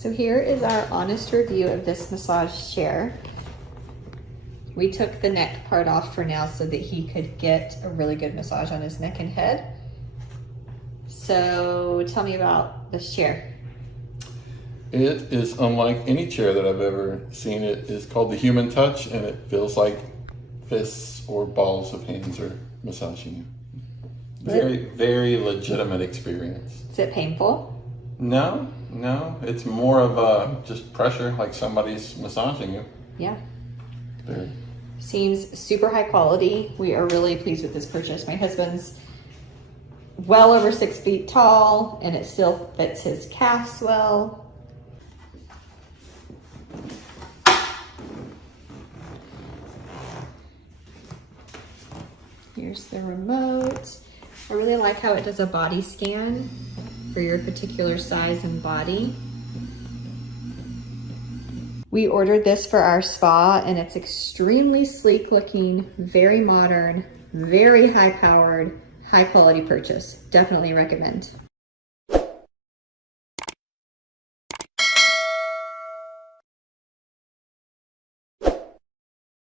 So here is our honest review of this massage chair. We took the neck part off for now so that he could get a really good massage on his neck and head. So tell me about this chair. It is unlike any chair that I've ever seen. It is called the Human Touch, and it feels like fists or balls of hands are massaging you. Very, very legitimate experience. Is it painful? No, it's more of just pressure, like somebody's massaging you. Yeah. Very. Seems super high quality. We are really pleased with this purchase. My husband's well over 6 feet tall, and it still fits his calves well. Here's the remote. I really like how it does a body scan for your particular size and body. We ordered this for our spa, and it's extremely sleek looking, very modern, very high powered, high quality purchase. Definitely recommend.